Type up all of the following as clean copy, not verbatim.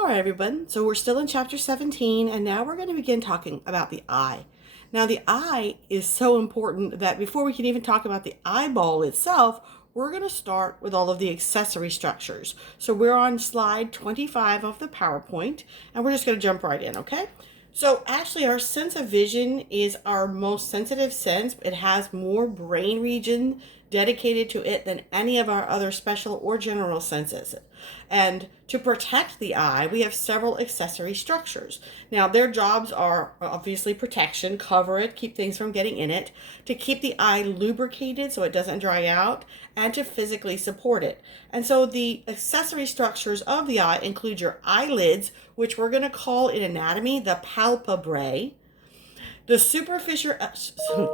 All right, everyone. So we're still in chapter 17, and now we're going to begin talking about the eye. Now, the eye is so important that before we can even talk about the eyeball itself, we're going to start with all of the accessory structures. So we're on slide 25 of the PowerPoint, and we're just going to jump right in, okay? So actually, our sense of vision is our most sensitive sense. It has more brain region dedicated to it than any of our other special or general senses. And to protect the eye, we have several accessory structures. Now, their jobs are obviously protection, cover it, keep things from getting in it, to keep the eye lubricated so it doesn't dry out, and to physically support it. And so the accessory structures of the eye include your eyelids, which we're going to call in anatomy the palpebrae, the superficial,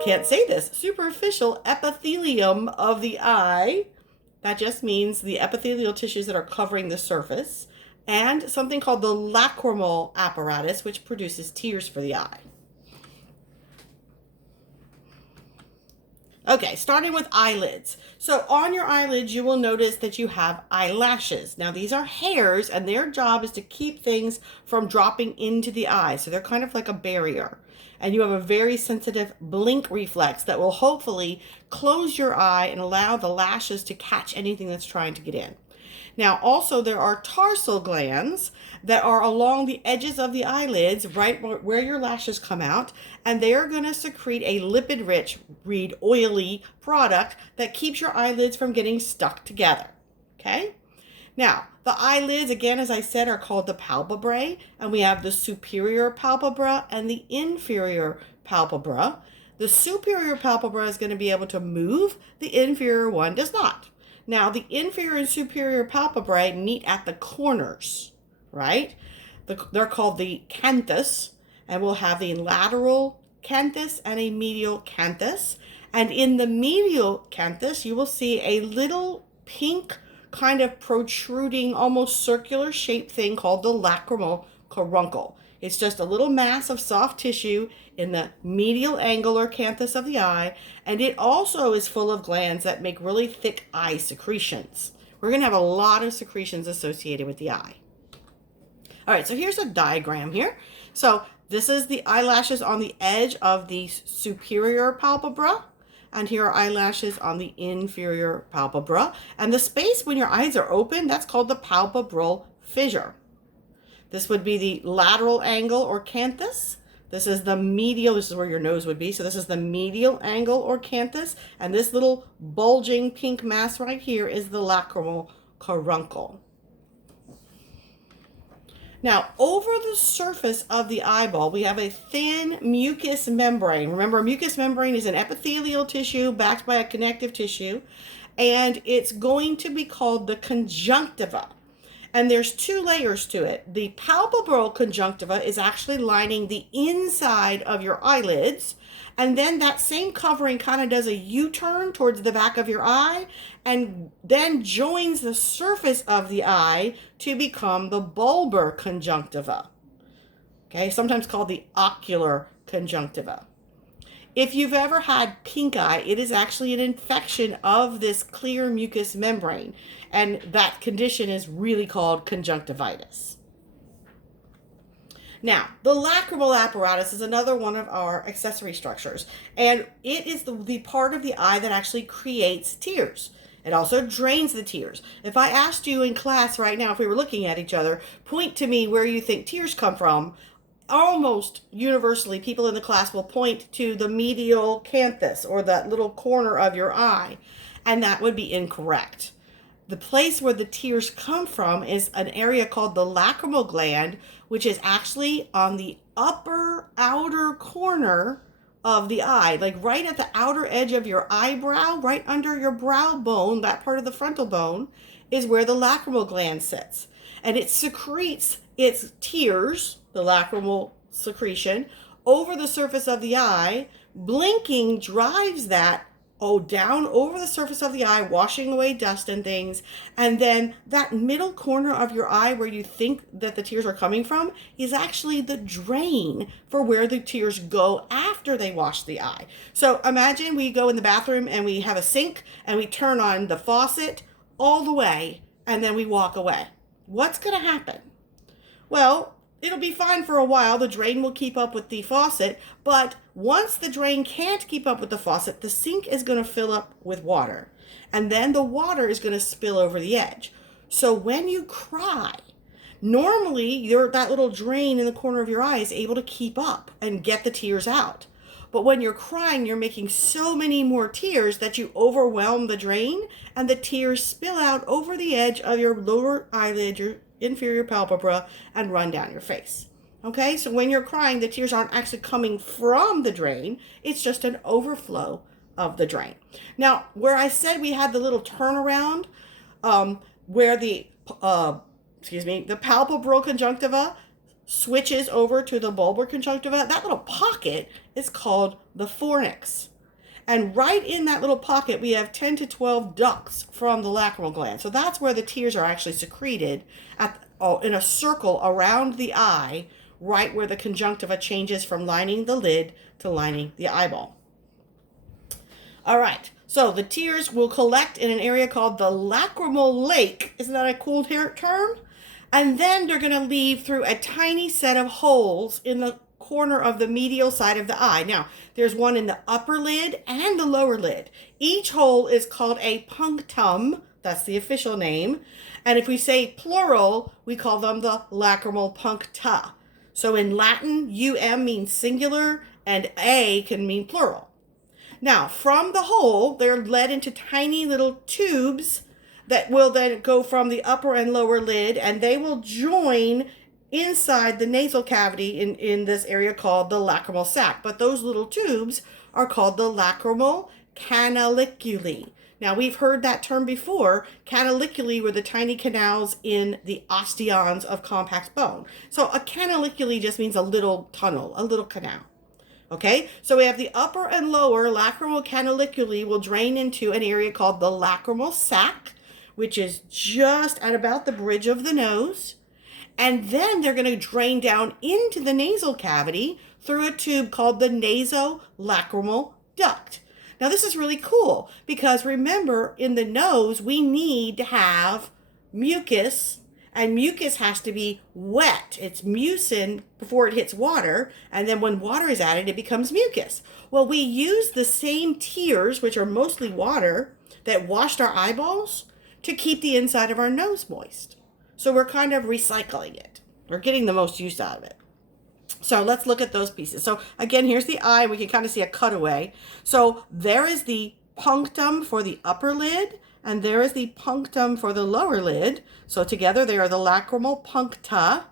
can't say this, superficial epithelium of the eye. That just means the epithelial tissues that are covering the surface, and something called the lacrimal apparatus, which produces tears for the eye. Okay, starting with eyelids. So on your eyelids, you will notice that you have eyelashes. Now, these are hairs, and their job is to keep things from dropping into the eye. So they're kind of like a barrier. And you have a very sensitive blink reflex that will hopefully close your eye and allow the lashes to catch anything that's trying to get in. Now, also, there are tarsal glands that are along the edges of the eyelids, right where your lashes come out, and they are going to secrete a lipid-rich, oily product that keeps your eyelids from getting stuck together, okay? Now, the eyelids, again, as I said, are called the palpebrae, and we have the superior palpebra and the inferior palpebra. The superior palpebra is going to be able to move, the inferior one does not. Now, the inferior and superior palpebrae meet at the corners, right? They're called the canthus, and we'll have the lateral canthus and a medial canthus. And in the medial canthus, you will see a little pink kind of protruding, almost circular shaped thing called the lacrimal caruncle. It's just a little mass of soft tissue in the medial angle or canthus of the eye, and it also is full of glands that make really thick eye secretions. We're going to have a lot of secretions associated with the eye. All right, so here's a diagram here. So this is the eyelashes on the edge of the superior palpebra, and here are eyelashes on the inferior palpebra. And the space when your eyes are open, that's called the palpebral fissure. This would be the lateral angle or canthus. This is the medial, this is where your nose would be. So this is the medial angle or canthus. And this little bulging pink mass right here is the lacrimal caruncle. Now, over the surface of the eyeball, we have a thin mucous membrane. Remember, a mucous membrane is an epithelial tissue backed by a connective tissue, and it's going to be called the conjunctiva. And there's two layers to it. The palpebral conjunctiva is actually lining the inside of your eyelids, and then that same covering kind of does a U-turn towards the back of your eye and then joins the surface of the eye to become the bulbar conjunctiva. Okay, sometimes called the ocular conjunctiva. If you've ever had pink eye, it is actually an infection of this clear mucous membrane, and that condition is really called conjunctivitis. Now, the lacrimal apparatus is another one of our accessory structures, and it is the part of the eye that actually creates tears. It also drains the tears. If I asked you in class right now, if we were looking at each other, point to me where you think tears come from, almost universally, people in the class will point to the medial canthus, or that little corner of your eye, and that would be incorrect. The place where the tears come from is an area called the lacrimal gland, which is actually on the upper outer corner of the eye, like right at the outer edge of your eyebrow, right under your brow bone, that part of the frontal bone, is where the lacrimal gland sits. And it secretes its tears, the lacrimal secretion, over the surface of the eye. Blinking drives that down over the surface of the eye, washing away dust and things. And then that middle corner of your eye where you think that the tears are coming from is actually the drain for where the tears go after they wash the eye. So imagine we go in the bathroom and we have a sink and we turn on the faucet all the way and then we walk away. What's going to happen? Well, it'll be fine for a while. The drain will keep up with the faucet, but once the drain can't keep up with the faucet, the sink is going to fill up with water, and then the water is going to spill over the edge. So when you cry, normally that little drain in the corner of your eye is able to keep up and get the tears out. But when you're crying, you're making so many more tears that you overwhelm the drain, and the tears spill out over the edge of your lower eyelid, your inferior palpebra, and run down your face. Okay, so when you're crying, the tears aren't actually coming from the drain. It's just an overflow of the drain. Now, where I said we had the little turnaround, where the palpebral conjunctiva switches over to the bulbar conjunctiva, that little pocket is called the fornix. And right in that little pocket, we have 10 to 12 ducts from the lacrimal gland. So that's where the tears are actually secreted in a circle around the eye, right where the conjunctiva changes from lining the lid to lining the eyeball. All right, so the tears will collect in an area called the lacrimal lake. Isn't that a cool term? And then they're going to leave through a tiny set of holes in the corner of the medial side of the eye. Now, there's one in the upper lid and the lower lid. Each hole is called a punctum. That's the official name. And if we say plural, we call them the lacrimal puncta. So in Latin, means singular and a can mean plural. Now, from the hole, they're led into tiny little tubes that will then go from the upper and lower lid, and they will join inside the nasal cavity in this area called the lacrimal sac. But those little tubes are called the lacrimal canaliculi. Now, we've heard that term before. Canaliculi were the tiny canals in the osteons of compact bone. So a canaliculi just means a little tunnel, a little canal. Okay, so we have the upper and lower lacrimal canaliculi will drain into an area called the lacrimal sac, which is just at about the bridge of the nose. And then they're going to drain down into the nasal cavity through a tube called the nasolacrimal duct. Now, this is really cool because remember, in the nose, we need to have mucus, and mucus has to be wet. It's mucin before it hits water, and then when water is added, it becomes mucus. Well, we use the same tears, which are mostly water, that washed our eyeballs to keep the inside of our nose moist. So we're kind of recycling it. We're getting the most use out of it. So let's look at those pieces. So again, here's the eye. We can kind of see a cutaway. So there is the punctum for the upper lid, and there is the punctum for the lower lid. So together they are the lacrimal puncta.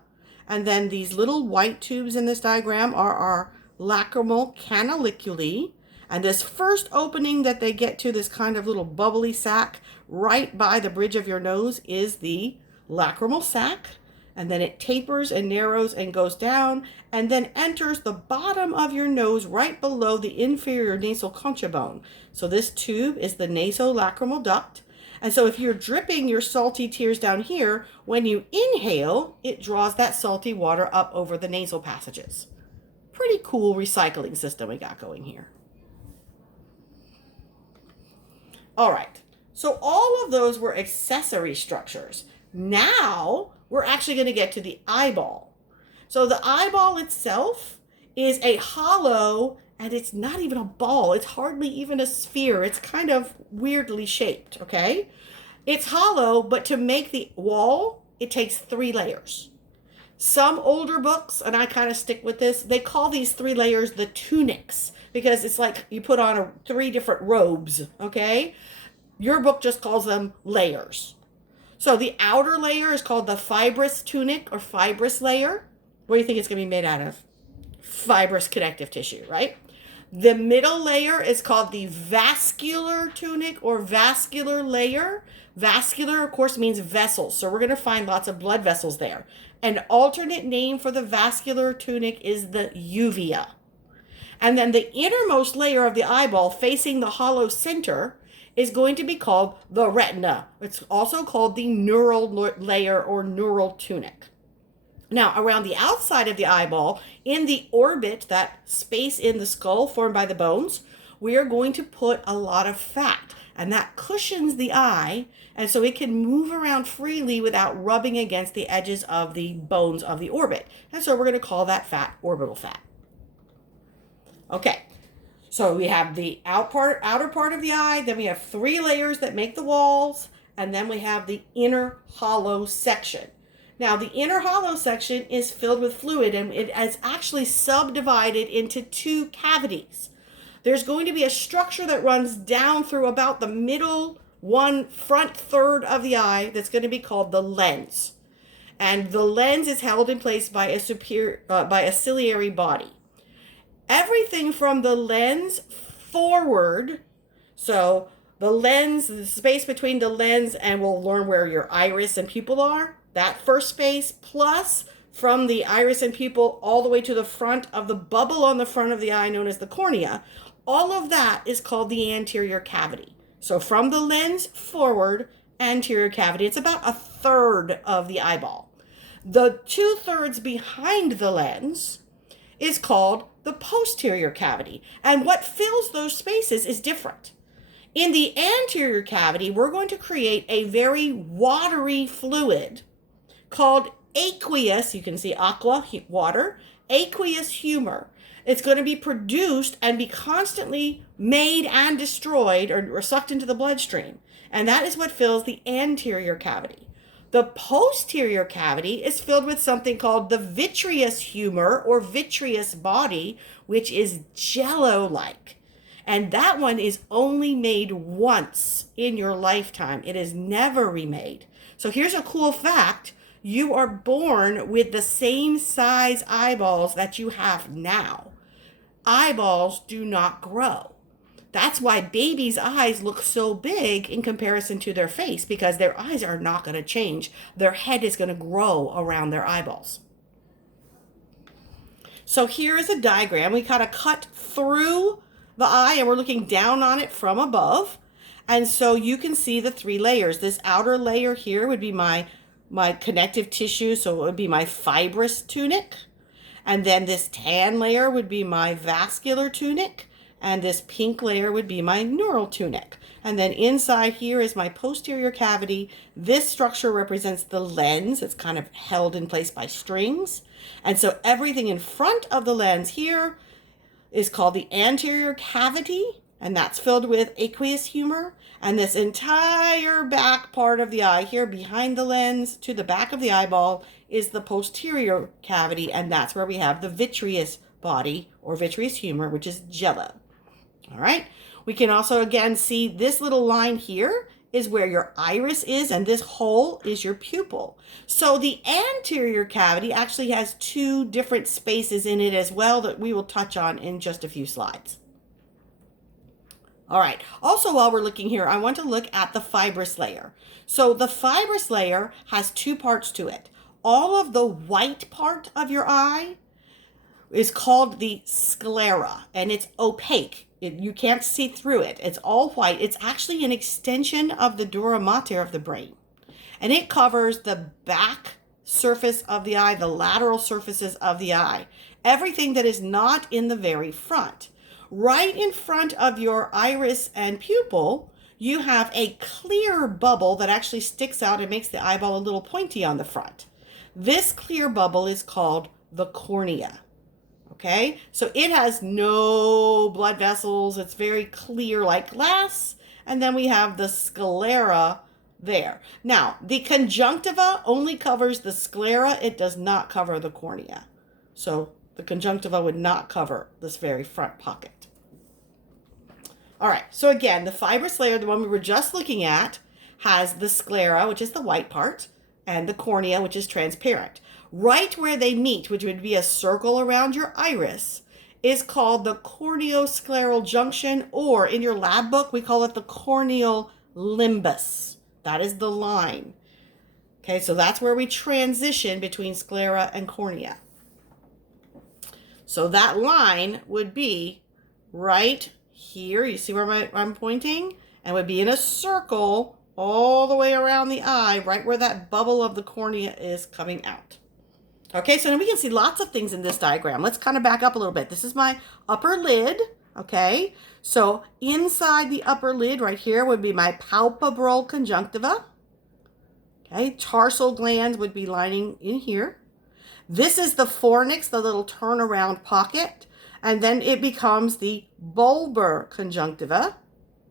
And then these little white tubes in this diagram are our lacrimal canaliculi. And this first opening that they get to, this kind of little bubbly sac right by the bridge of your nose, is the lacrimal sac. And then it tapers and narrows and goes down and then enters the bottom of your nose right below the inferior nasal concha bone. So this tube is the nasolacrimal duct. And so if you're dripping your salty tears down here, when you inhale, it draws that salty water up over the nasal passages. Pretty cool recycling system we got going here. All right, so all of those were accessory structures. Now we're actually going to get to the eyeball. So the eyeball itself is a hollow, and it's not even a ball. It's hardly even a sphere. It's kind of weirdly shaped, okay? It's hollow, but to make the wall, it takes 3 layers. Some older books, and I kind of stick with this, they call these 3 layers the tunics because it's like you put on 3 different robes, okay? Your book just calls them layers. So the outer layer is called the fibrous tunic or fibrous layer. What do you think it's going to be made out of? Fibrous connective tissue, right? The middle layer is called the vascular tunic or vascular layer. Vascular, of course, means vessels. So we're going to find lots of blood vessels there. An alternate name for the vascular tunic is the uvea. And then the innermost layer of the eyeball facing the hollow center is going to be called the retina. It's also called the neural layer or neural tunic. Now, around the outside of the eyeball, in the orbit, that space in the skull formed by the bones, we are going to put a lot of fat, and that cushions the eye, and so it can move around freely without rubbing against the edges of the bones of the orbit. And so we're going to call that fat orbital fat. Okay, so we have the outer part of the eye, then we have 3 layers that make the walls, and then we have the inner hollow section. Now, the inner hollow section is filled with fluid, and it is actually subdivided into 2 cavities. There's going to be a structure that runs down through about the middle front third of the eye that's going to be called the lens. And the lens is held in place by a ciliary body. Everything from the lens forward, so the lens, the space between the lens, and we'll learn where your iris and pupil are, that first space, plus from the iris and pupil all the way to the front of the bubble on the front of the eye known as the cornea, all of that is called the anterior cavity. So from the lens forward, anterior cavity, it's about 1/3 of the eyeball. The 2/3 behind the lens is called the posterior cavity. And what fills those spaces is different. In the anterior cavity, we're going to create a very watery fluid called aqueous. You can see aqua, water, aqueous humor. It's going to be produced and be constantly made and destroyed or sucked into the bloodstream. And that is what fills the anterior cavity. The posterior cavity is filled with something called the vitreous humor or vitreous body, which is jello-like. And that one is only made once in your lifetime. It is never remade. So here's a cool fact. You are born with the same size eyeballs that you have now. Eyeballs do not grow. That's why babies' eyes look so big in comparison to their face, because their eyes are not going to change. Their head is going to grow around their eyeballs. So here is a diagram. We kind of cut through the eye and we're looking down on it from above. And so you can see the 3 layers. This outer layer here would be my connective tissue, so it would be my fibrous tunic. And then this tan layer would be my vascular tunic. And this pink layer would be my neural tunic. And then inside here is my posterior cavity. This structure represents the lens. It's kind of held in place by strings. And so everything in front of the lens here is called the anterior cavity, and that's filled with aqueous humor. And this entire back part of the eye here behind the lens to the back of the eyeball is the posterior cavity, and that's where we have the vitreous body or vitreous humor, which is jello. All right. We can also again see this little line here is where your iris is, and this hole is your pupil. So the anterior cavity actually has 2 different spaces in it as well that we will touch on in just a few slides. All right. Also, while we're looking here, I want to look at the fibrous layer. So the fibrous layer has 2 parts to it. All of the white part of your eye is called the sclera, and it's opaque. You can't see through it. It's all white. It's actually an extension of the dura mater of the brain. And it covers the back surface of the eye, the lateral surfaces of the eye, everything that is not in the very front. Right in front of your iris and pupil, you have a clear bubble that actually sticks out and makes the eyeball a little pointy on the front. This clear bubble is called the cornea. Okay, so it has no blood vessels. It's very clear like glass. And then we have the sclera there. Now, the conjunctiva only covers the sclera. It does not cover the cornea. So the conjunctiva would not cover this very front pocket. All right, so again, the fibrous layer, the one we were just looking at, has the sclera, which is the white part, and the cornea, which is transparent. Right where they meet, which would be a circle around your iris, is called the corneoscleral junction, or in your lab book, we call it the corneal limbus. That is the line. Okay, so that's where we transition between sclera and cornea. So that line would be right here. You see where I'm pointing? And would be in a circle all the way around the eye, right where that bubble of the cornea is coming out. Okay, so now we can see lots of things in this diagram. Let's kind of back up a little bit. This is my upper lid. Okay, so inside the upper lid right here would be my palpebral conjunctiva. Okay, tarsal glands would be lining in here. This is the fornix, the little turnaround pocket, and then it becomes the bulbar conjunctiva,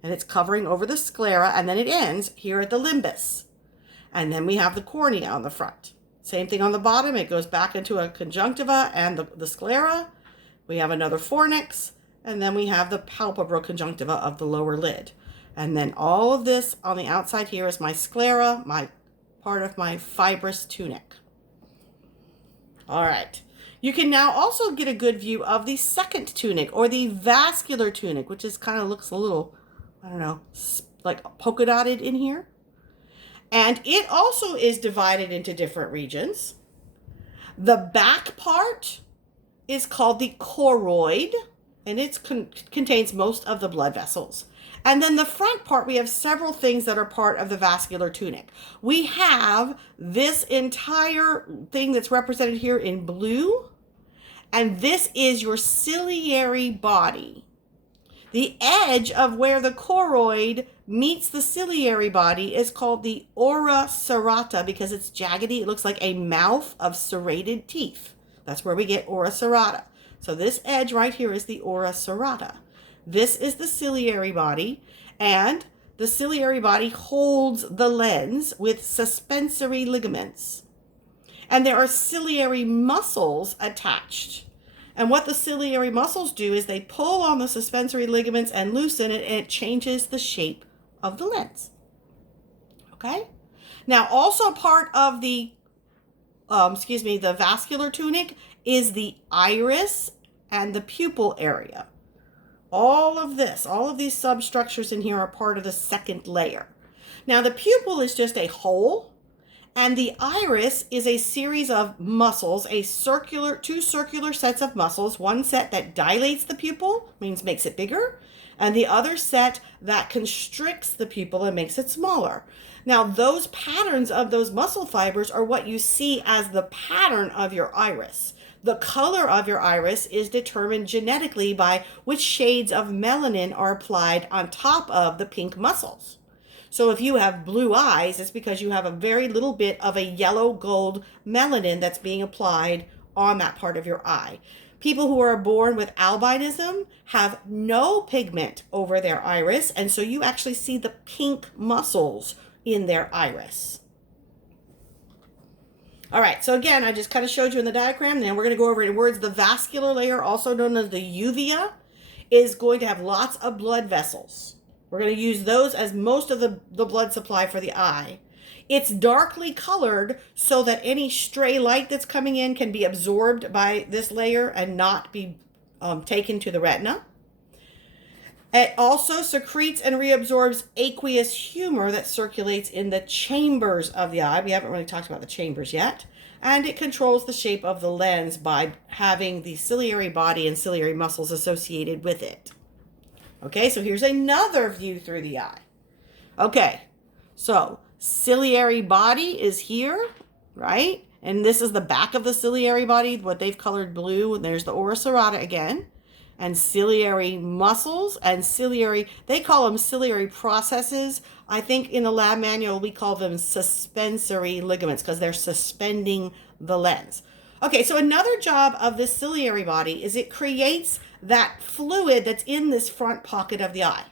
and it's covering over the sclera, and then it ends here at the limbus. And then we have the cornea on the front. Same thing on the bottom, it goes back into a conjunctiva and the sclera. We have another fornix, and then we have the palpebral conjunctiva of the lower lid. And then all of this on the outside here is my sclera, my part of my fibrous tunic. All right. You can now also get a good view of the second tunic, or the vascular tunic, which is kind of looks a little, I don't know, like polka dotted in here. And it also is divided into different regions. The back part is called the choroid, and it contains most of the blood vessels. And then the front part, we have several things that are part of the vascular tunic. We have this entire thing that's represented here in blue, and this is your ciliary body. The edge of where the choroid meets the ciliary body is called the ora serrata because it's jaggedy. It looks like a mouth of serrated teeth. That's where we get ora serrata. So this edge right here is the ora serrata. This is the ciliary body, and the ciliary body holds the lens with suspensory ligaments. And there are ciliary muscles attached. And what the ciliary muscles do is they pull on the suspensory ligaments and loosen it, and it changes the shape of the lens. Okay? Now, also part of the vascular tunic is the iris and the pupil area. All of these substructures in here are part of the second layer. Now, the pupil is just a hole, and the iris is a series of muscles, two circular sets of muscles, one set that dilates the pupil, means makes it bigger, and the other set that constricts the pupil and makes it smaller. Now, those patterns of those muscle fibers are what you see as the pattern of your iris. The color of your iris is determined genetically by which shades of melanin are applied on top of the pink muscles. So if you have blue eyes, it's because you have a very little bit of a yellow gold melanin that's being applied on that part of your eye. People who are born with albinism have no pigment over their iris, and so you actually see the pink muscles in their iris. All right, so again, I just kind of showed you in the diagram. Now we're going to go over it in words. The vascular layer, also known as the uvea, is going to have lots of blood vessels. We're going to use those as most of the blood supply for the eye. It's darkly colored so that any stray light that's coming in can be absorbed by this layer and not be taken to the retina. It also secretes and reabsorbs aqueous humor that circulates in the chambers of the eye. We haven't really talked about the chambers yet. And it controls the shape of the lens by having the ciliary body and ciliary muscles associated with it. Okay, so here's another view through the eye. Okay, so ciliary body is here, right? And this is the back of the ciliary body, what they've colored blue, and there's the ora serrata again. And ciliary muscles and ciliary, they call them ciliary processes. I think in the lab manual, we call them suspensory ligaments because they're suspending the lens. Okay, so another job of this ciliary body is it creates that fluid that's in this front pocket of the eye.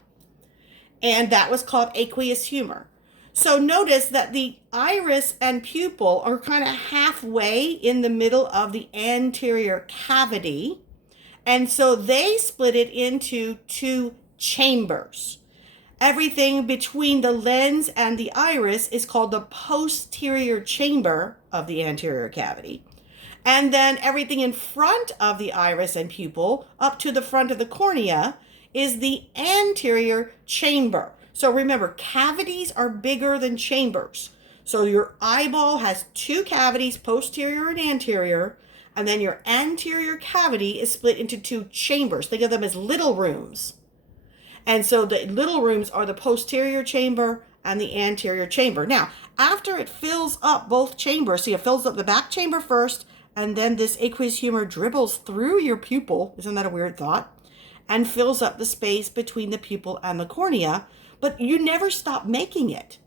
And that was called aqueous humor. So notice that the iris and pupil are kind of halfway in the middle of the anterior cavity. And so they split it into two chambers. Everything between the lens and the iris is called the posterior chamber of the anterior cavity. And then everything in front of the iris and pupil, up to the front of the cornea, is the anterior chamber. So remember, cavities are bigger than chambers. So your eyeball has two cavities, posterior and anterior, and then your anterior cavity is split into two chambers. Think of them as little rooms. And so the little rooms are the posterior chamber and the anterior chamber. Now, after it fills up both chambers, see, it fills up the back chamber first, and then this aqueous humor dribbles through your pupil. Isn't that a weird thought? and fills up the space between the pupil and the cornea, but you never stop making it.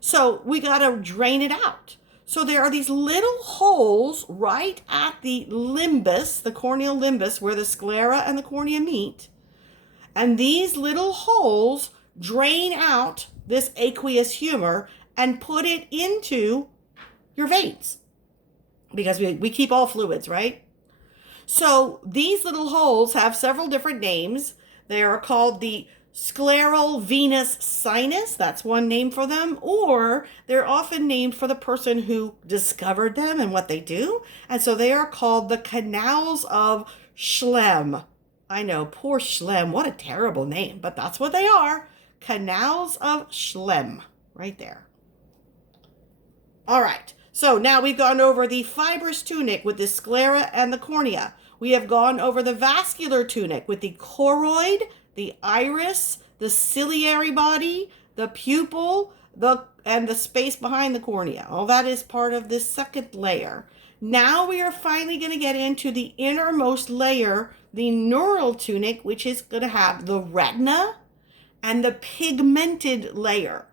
So we got to drain it out. So there are these little holes right at the limbus, the corneal limbus, where the sclera and the cornea meet. And these little holes drain out this aqueous humor and put it into your veins. Because we keep all fluids, right? So these little holes have several different names. They are called the scleral venous sinus. That's one name for them. Or they're often named for the person who discovered them and what they do. And so they are called the canals of Schlemm. I know, poor Schlemm. What a terrible name. But that's what they are. Canals of Schlemm. Right there. All right. So now we've gone over the fibrous tunic with the sclera and the cornea. We have gone over the vascular tunic with the choroid, the iris, the ciliary body, the pupil, and the space behind the cornea. All that is part of this second layer. Now we are finally going to get into the innermost layer, the neural tunic, which is going to have the retina and the pigmented layer.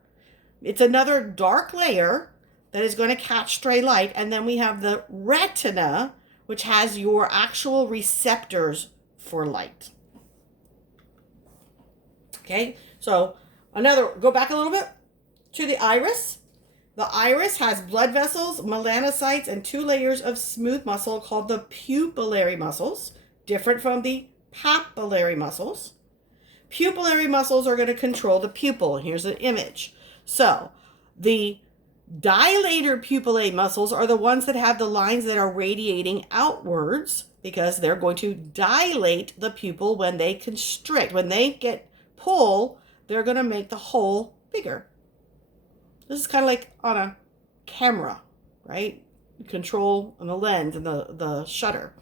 It's another dark layer that is going to catch stray light. And then we have the retina, which has your actual receptors for light. Okay, so go back a little bit to the iris. The iris has blood vessels, melanocytes, and 2 layers of smooth muscle called the pupillary muscles, different from the papillary muscles. Pupillary muscles are going to control the pupil. Here's an image. So the dilator pupillae muscles are the ones that have the lines that are radiating outwards because they're going to dilate the pupil when they constrict. When they get pull, they're going to make the hole bigger. This is kind of like on a camera, right? Control on the lens and the shutter.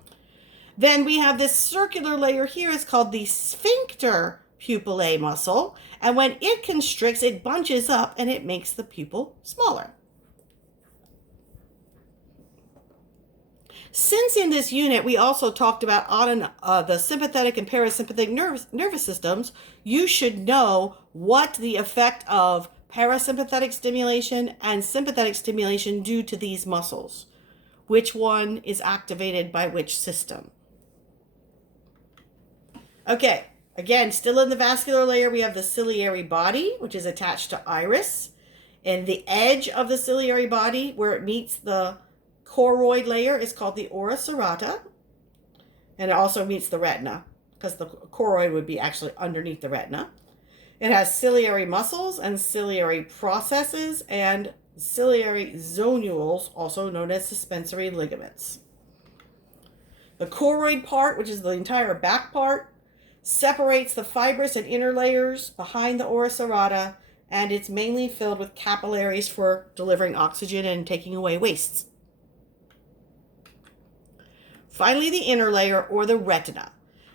Then we have this circular layer here. It's called the sphincter pupillae muscle. And when it constricts, it bunches up and it makes the pupil smaller. Since in this unit we also talked about the sympathetic and parasympathetic nervous systems, you should know what the effect of parasympathetic stimulation and sympathetic stimulation do to these muscles. Which one is activated by which system? Okay, again, still in the vascular layer, we have the ciliary body, which is attached to iris. And the edge of the ciliary body, where it meets the choroid layer, is called the ora serrata. And it also meets the retina, because the choroid would be actually underneath the retina. It has ciliary muscles and ciliary processes and ciliary zonules, also known as suspensory ligaments. The choroid part, which is the entire back part, separates the fibrous and inner layers behind the ora serrata, and it's mainly filled with capillaries for delivering oxygen and taking away wastes. Finally, the inner layer, or the retina.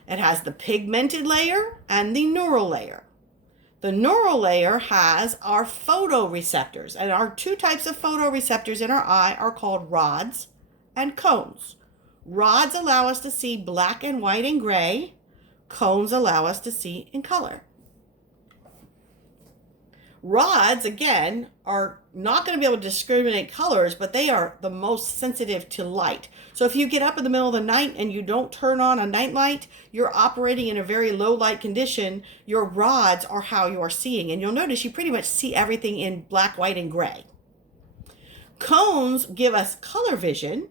It has the pigmented layer and the neural layer. The neural layer has our photoreceptors, and our 2 types of photoreceptors in our eye are called rods and cones. Rods allow us to see black and white and gray. Cones allow us to see in color. Rods, again, are not going to be able to discriminate colors, but they are the most sensitive to light. So if you get up in the middle of the night and you don't turn on a night light, you're operating in a very low light condition. Your rods are how you are seeing. And you'll notice you pretty much see everything in black, white, and gray. Cones give us color vision,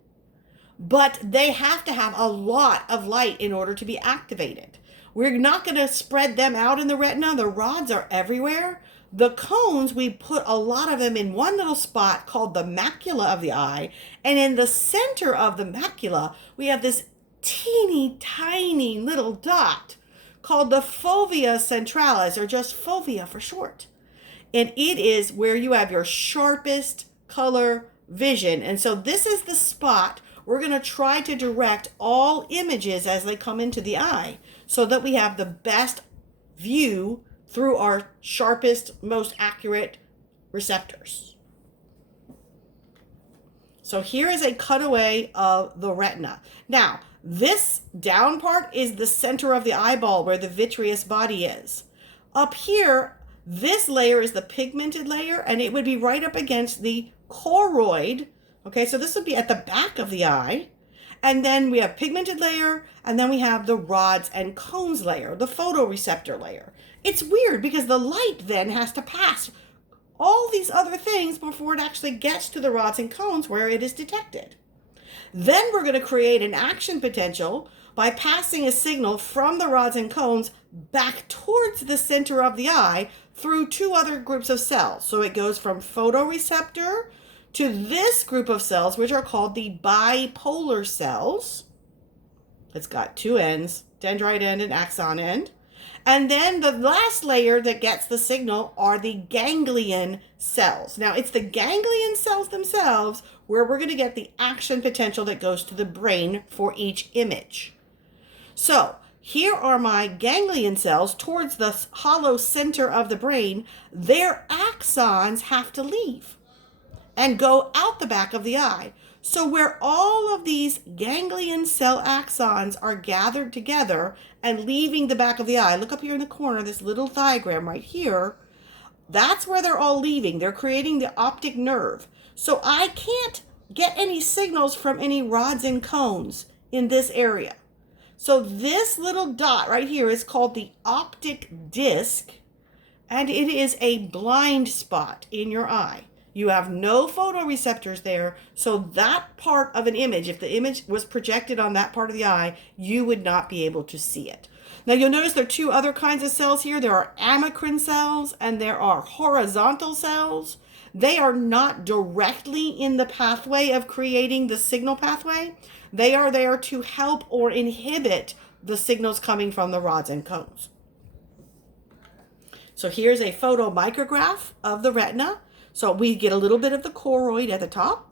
but they have to have a lot of light in order to be activated. We're not going to spread them out in the retina. The rods are everywhere. The cones, we put a lot of them in one little spot called the macula of the eye. And in the center of the macula, we have this teeny tiny little dot called the fovea centralis, or just fovea for short. And it is where you have your sharpest color vision. And so this is the spot we're going to try to direct all images as they come into the eye so that we have the best view through our sharpest, most accurate receptors. So here is a cutaway of the retina. Now, this down part is the center of the eyeball where the vitreous body is. Up here, this layer is the pigmented layer, and it would be right up against the choroid. Okay, so this would be at the back of the eye. And then we have pigmented layer, and then we have the rods and cones layer, the photoreceptor layer. It's weird because the light then has to pass all these other things before it actually gets to the rods and cones where it is detected. Then we're going to create an action potential by passing a signal from the rods and cones back towards the center of the eye through two other groups of cells. So it goes from photoreceptor to this group of cells, which are called the bipolar cells. It's got two ends, dendrite end and axon end. And then the last layer that gets the signal are the ganglion cells. Now, it's the ganglion cells themselves where we're going to get the action potential that goes to the brain for each image. So here are my ganglion cells towards the hollow center of the brain. Their axons have to leave and go out the back of the eye. So where all of these ganglion cell axons are gathered together and leaving the back of the eye, look up here in the corner, this little diagram right here, that's where they're all leaving. They're creating the optic nerve. So I can't get any signals from any rods and cones in this area. So this little dot right here is called the optic disc, and it is a blind spot in your eye. You have no photoreceptors there, so that part of an image, if the image was projected on that part of the eye, you would not be able to see it. Now you'll notice there are two other kinds of cells here. There are amacrine cells and there are horizontal cells. They are not directly in the pathway of creating the signal pathway. They are there to help or inhibit the signals coming from the rods and cones. So here's a photomicrograph of the retina. So we get a little bit of the choroid at the top.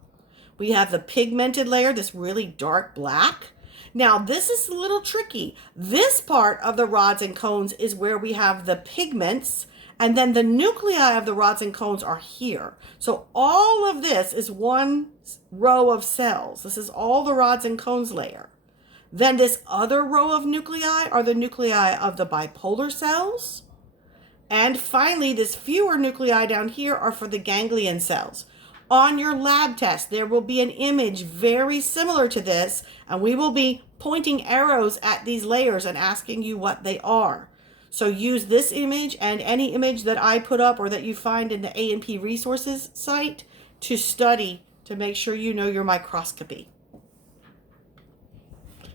We have the pigmented layer, this really dark black. Now this is a little tricky. This part of the rods and cones is where we have the pigments, and then the nuclei of the rods and cones are here. So all of this is one row of cells. This is all the rods and cones layer. Then this other row of nuclei are the nuclei of the bipolar cells. And finally, this fewer nuclei down here are for the ganglion cells. On your lab test, there will be an image very similar to this, and we will be pointing arrows at these layers and asking you what they are. So use this image and any image that I put up or that you find in the A&P resources site to study to make sure you know your microscopy.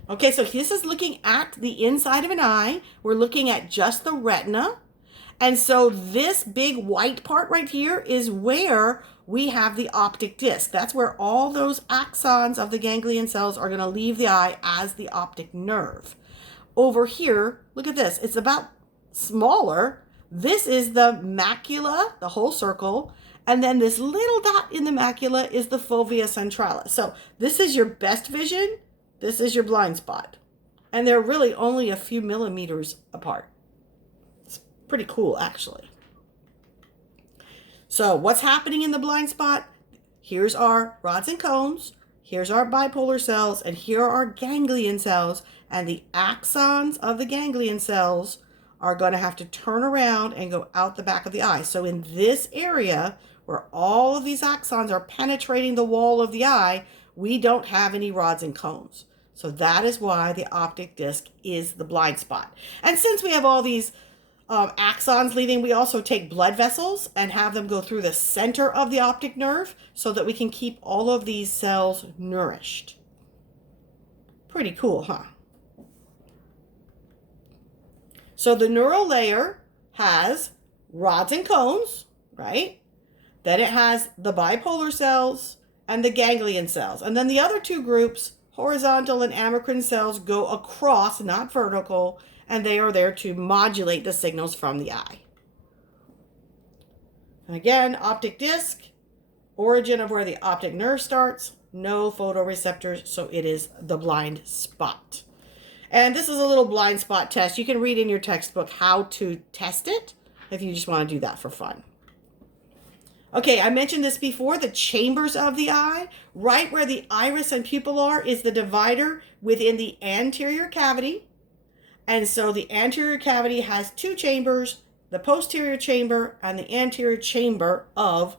Okay, so this is looking at the inside of an eye. We're looking at just the retina. And so this big white part right here is where we have the optic disc. That's where all those axons of the ganglion cells are going to leave the eye as the optic nerve. Over here, look at this. It's about smaller. This is the macula, the whole circle. And then this little dot in the macula is the fovea centralis. So this is your best vision. This is your blind spot. And they're really only a few millimeters apart. Pretty cool, actually. So what's happening in the blind spot? Here's our rods and cones, here's our bipolar cells, and here are our ganglion cells, and the axons of the ganglion cells are going to have to turn around and go out the back of the eye. So in this area where all of these axons are penetrating the wall of the eye, we don't have any rods and cones. So that is why the optic disc is the blind spot. And since we have all these axons leaving, we also take blood vessels and have them go through the center of the optic nerve so that we can keep all of these cells nourished. Pretty cool, huh? So the neural layer has rods and cones, right? Then it has the bipolar cells and the ganglion cells. And then the other two groups, horizontal and amacrine cells, go across, not vertical, and they are there to modulate the signals from the eye. And again, optic disc, origin of where the optic nerve starts, no photoreceptors, so it is the blind spot. And this is a little blind spot test. You can read in your textbook how to test it if you just want to do that for fun. Okay, I mentioned this before, the chambers of the eye. Right where the iris and pupil are is the divider within the anterior cavity. And so the anterior cavity has two chambers, the posterior chamber and the anterior chamber of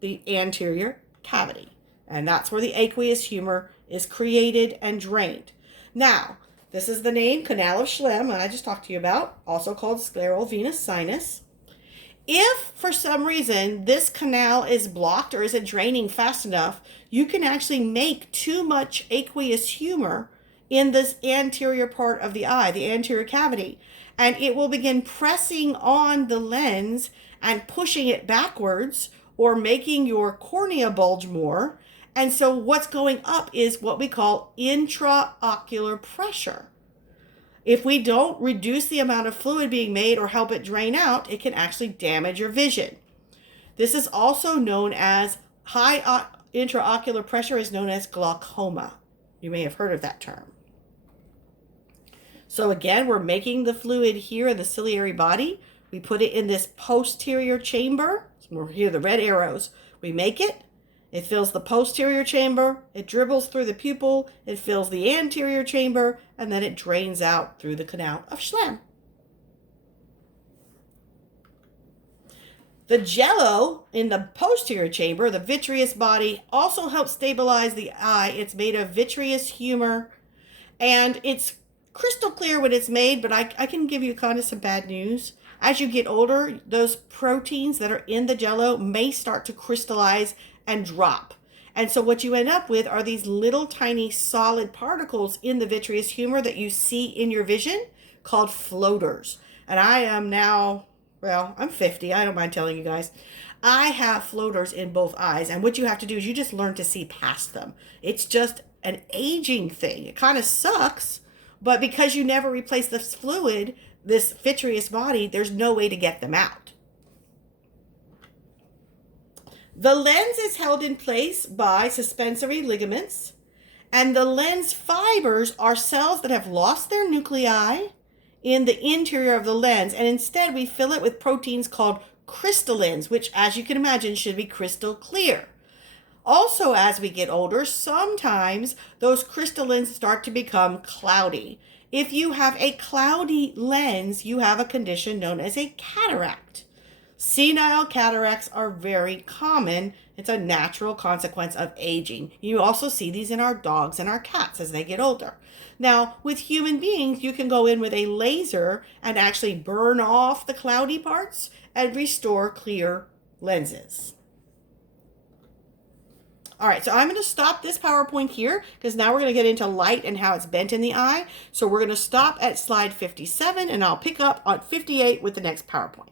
the anterior cavity. And that's where the aqueous humor is created and drained. Now, this is the name canal of Schlemm, I just talked to you about, also called scleral venous sinus. If for some reason this canal is blocked or isn't draining fast enough, you can actually make too much aqueous humor in this anterior part of the eye, the anterior cavity, and it will begin pressing on the lens and pushing it backwards or making your cornea bulge more. And so what's going up is what we call intraocular pressure. If we don't reduce the amount of fluid being made or help it drain out, it can actually damage your vision. This is also known as high intraocular pressure is known as glaucoma. You may have heard of that term. So again, we're making the fluid here in the ciliary body. We put it in this posterior chamber. So here are the red arrows. We make it. It fills the posterior chamber, it dribbles through the pupil, it fills the anterior chamber, and then it drains out through the canal of Schlemm. The jello in the posterior chamber, the vitreous body, also helps stabilize the eye. It's made of vitreous humor, and it's crystal clear when it's made, but I can give you kind of some bad news. As you get older, those proteins that are in the jello may start to crystallize and drop. And so what you end up with are these little tiny solid particles in the vitreous humor that you see in your vision called floaters. And I am now, well, I'm 50. I don't mind telling you guys. I have floaters in both eyes. And what you have to do is you just learn to see past them. It's just an aging thing. It kind of sucks, but because you never replace this fluid, this vitreous body, there's no way to get them out. The lens is held in place by suspensory ligaments, and the lens fibers are cells that have lost their nuclei in the interior of the lens, and instead we fill it with proteins called crystallins, which, as you can imagine, should be crystal clear. Also, as we get older, sometimes those crystallins start to become cloudy. If you have a cloudy lens, you have a condition known as a cataract. Senile cataracts are very common. It's a natural consequence of aging. You also see these in our dogs and our cats as they get older. Now, with human beings, you can go in with a laser and actually burn off the cloudy parts and restore clear lenses. All right, so I'm going to stop this PowerPoint here because now we're going to get into light and how it's bent in the eye. So we're going to stop at slide 57 and I'll pick up on 58 with the next PowerPoint.